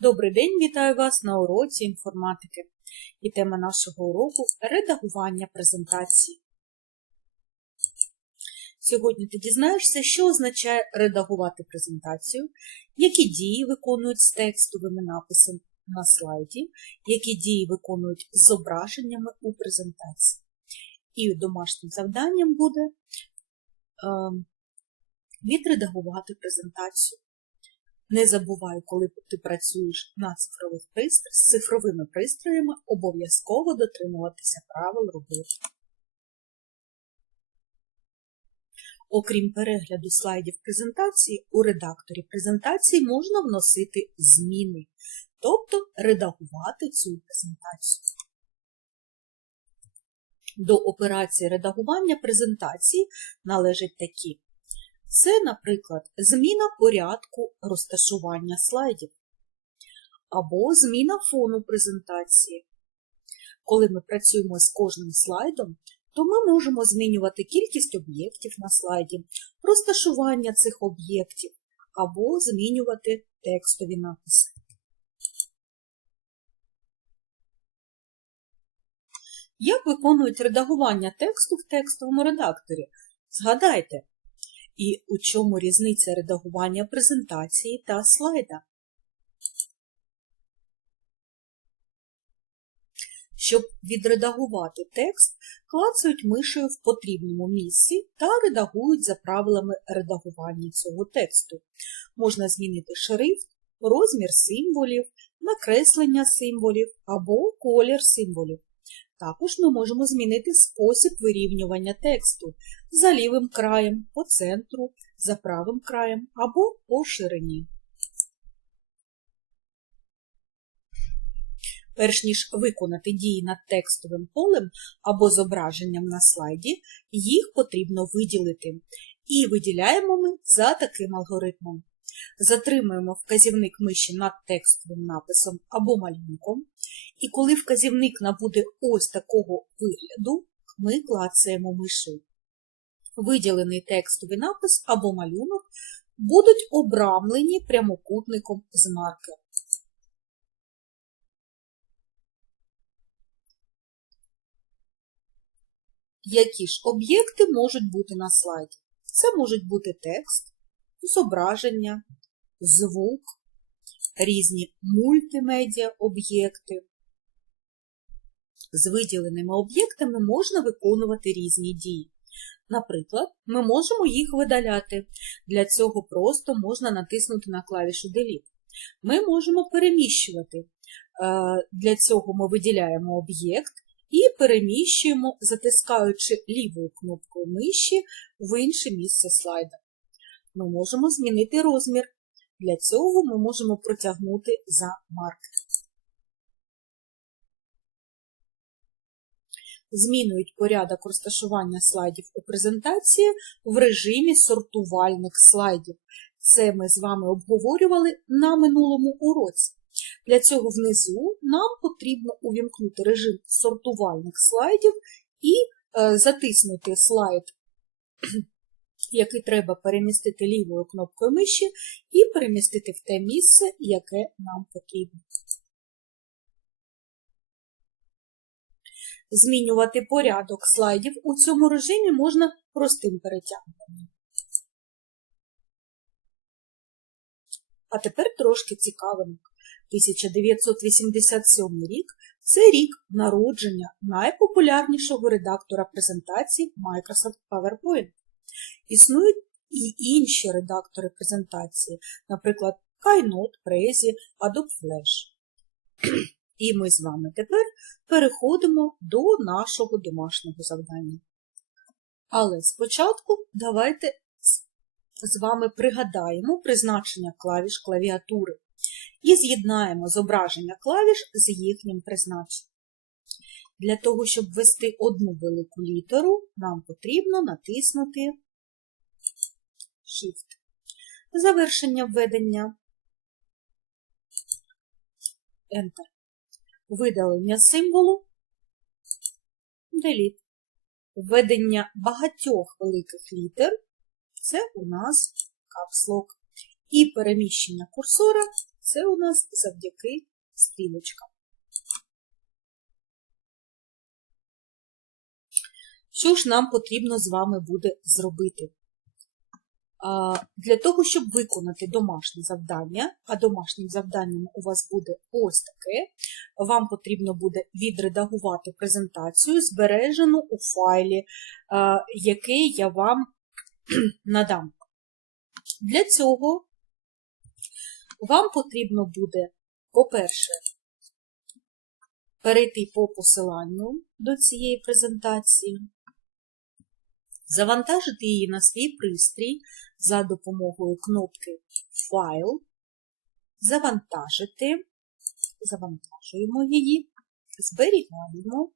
Добрий день, вітаю вас на уроці інформатики. І тема нашого уроку редагування презентації. Сьогодні ти дізнаєшся, що означає редагувати презентацію, які дії виконують з текстовими написами на слайді, які дії виконують з зображеннями у презентації. І домашнім завданням буде е, відредагувати презентацію. Не забувай, коли ти працюєш на цифрових пристроях, з цифровими пристроями, обов'язково дотримуватися правил роботи. Окрім перегляду слайдів презентації, у редакторі презентації можна вносити зміни, тобто редагувати цю презентацію. До операції редагування презентації належать такі. Це, наприклад, зміна порядку розташування слайдів або зміна фону презентації. Коли ми працюємо з кожним слайдом, то ми можемо змінювати кількість об'єктів на слайді, розташування цих об'єктів або змінювати текстові написи. Як виконують редагування тексту в текстовому редакторі? Згадайте, і у чому різниця редагування презентації та слайда. Щоб відредагувати текст, клацають мишею в потрібному місці та редагують за правилами редагування цього тексту. Можна змінити шрифт, розмір символів, накреслення символів або колір символів. Також ми можемо змінити спосіб вирівнювання тексту за лівим краєм, по центру, за правим краєм або по ширині. Перш ніж виконати дії над текстовим полем або зображенням на слайді, їх потрібно виділити. І виділяємо ми за таким алгоритмом. Затримуємо вказівник миші над текстовим написом або малюнком, і коли вказівник набуде ось такого вигляду, ми клацаємо мишею. Виділений текстовий напис або малюнок будуть обрамлені прямокутником з маркером. Які ж об'єкти можуть бути на слайді? Це можуть бути текст, зображення, звук, різні мультимедіа об'єкти. З виділеними об'єктами можна виконувати різні дії. Наприклад, ми можемо їх видаляти. Для цього просто можна натиснути на клавішу Delete. Ми можемо переміщувати. Для цього ми виділяємо об'єкт і переміщуємо, затискаючи лівою кнопкою миші в інше місце слайда. Ми можемо змінити розмір. Для цього ми можемо протягнути за маркер. Змінюють порядок розташування слайдів у презентації в режимі сортувальних слайдів. Це ми з вами обговорювали на минулому уроці. Для цього внизу нам потрібно увімкнути режим сортувальних слайдів і е, затиснути слайд, який треба перемістити лівою кнопкою миші, і перемістити в те місце, яке нам потрібно. Змінювати порядок слайдів у цьому режимі можна простим перетягненням. А тепер трошки цікавинок. 1987 рік це рік народження найпопулярнішого редактора презентацій Microsoft PowerPoint. Існують і інші редактори презентації, наприклад, Keynote, Prezi, Adobe Flash. І ми з вами тепер переходимо до нашого домашнього завдання. Але спочатку давайте з вами пригадаємо призначення клавіш клавіатури і з'єднаємо зображення клавіш з їхнім призначенням. Для того, щоб ввести одну велику літеру, нам потрібно натиснути Shift. Завершення введення Enter. Видалення символу Delete. Введення багатьох великих літер це у нас Lock. І переміщення курсора Це у нас завдяки стрілочкам. Що ж нам потрібно з вами буде зробити? Для того, щоб виконати домашнє завдання, а домашнім завданням у вас буде ось таке, вам потрібно буде відредагувати презентацію, збережену у файлі, який я вам надам. Для цього вам потрібно буде, по-перше, перейти по посиланню до цієї презентації, завантажити її на свій пристрій за допомогою кнопки Файл, завантажити, завантажуємо її, зберігаємо.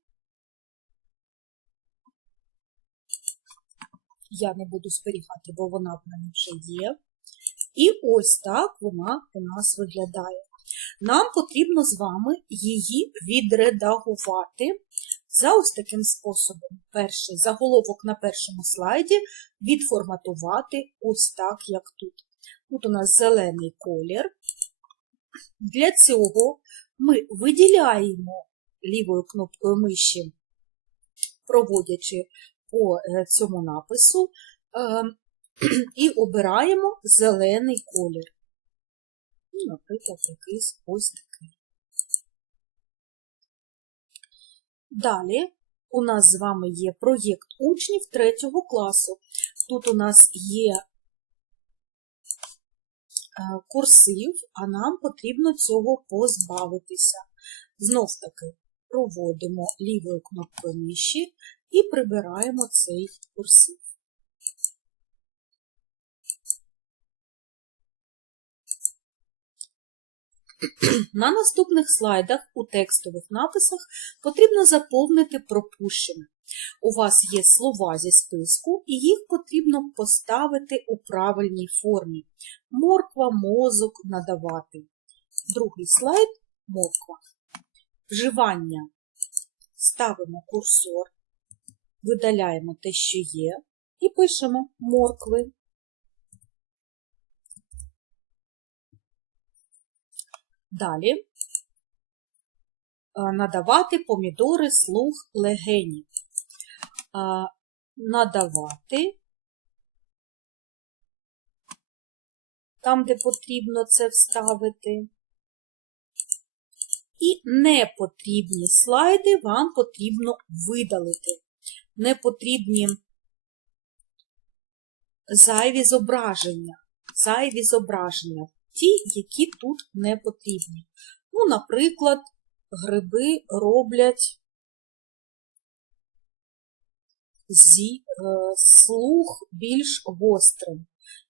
Я не буду зберігати, бо вона в мене вже є. І ось так вона у нас виглядає. Нам потрібно з вами її відредагувати за ось таким способом. Перший заголовок на першому слайді відформатувати ось так, як тут. Тут у нас зелений колір. Для цього ми виділяємо лівою кнопкою миші, проводячи по е, цьому напису, ем, і обираємо зелений колір. Ну, наприклад, якийсь ось такий. Далі у нас з вами є проєкт учнів 3 класу. Тут у нас є е, курсив, а нам потрібно цього позбавитися. Знов таки проводимо лівою кнопкою миші і прибираємо цей курсив. На наступних слайдах у текстових написах потрібно заповнити пропущене. У вас є слова зі списку, і їх потрібно поставити у правильній формі. Морква, мозок надавати. Другий слайд морква. Вживання. Ставимо курсор, видаляємо те, що є, і пишемо моркви. Далі е, надавати помідори слуг легенів. Е, надавати там, де потрібно це вставити. І непотрібні слайди вам потрібно видалити. Непотрібні зайві зображення. Зайві зображення ті, які тут не потрібні. Ну, наприклад, гриби роблять зі е, слух більш гострим.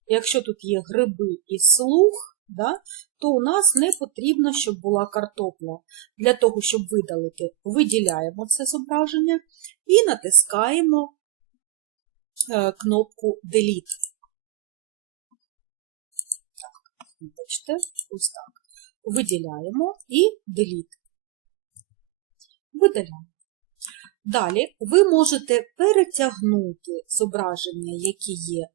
Якщо тут є гриби і слух, да, то у нас не потрібно, щоб була картопля. Для того, щоб видалити, виділяємо це зображення і натискаємо е, кнопку Delete. Бачите, ось так. Виділяємо і Delete. Видаляємо. Далі ви можете перетягнути зображення, які є. Е,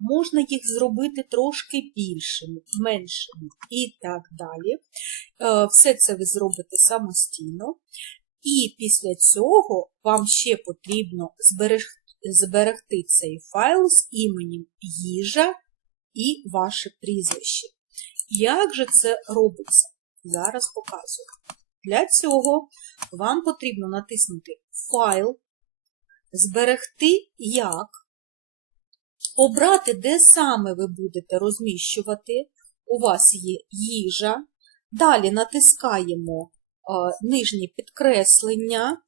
можна їх зробити трошки більшими, меншими і так далі. Е, все це ви зробите самостійно. І після цього вам ще потрібно зберегти цей файл з іменем їжа і ваше прізвище. Як же це робиться? Зараз показую. Для цього вам потрібно натиснути Файл, зберегти як, обрати, де саме ви будете розміщувати. У вас є їжа. Далі натискаємо е, нижнє підкреслення.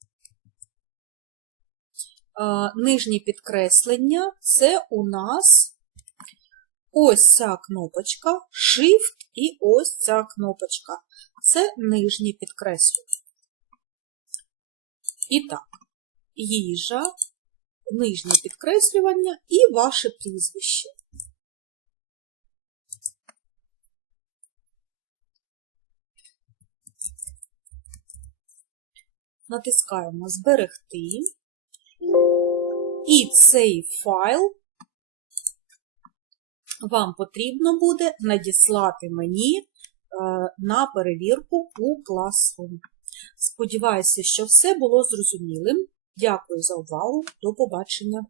Е, нижнє підкреслення це у нас ось ця кнопочка, Shift і ось ця кнопочка. Це нижнє підкреслювання. І так, їжа, нижнє підкреслювання і ваше прізвище. Натискаємо Зберегти. І цей файл вам потрібно буде надіслати мені на перевірку у Classroom. Сподіваюся, що все було зрозумілим. Дякую за увагу. До побачення.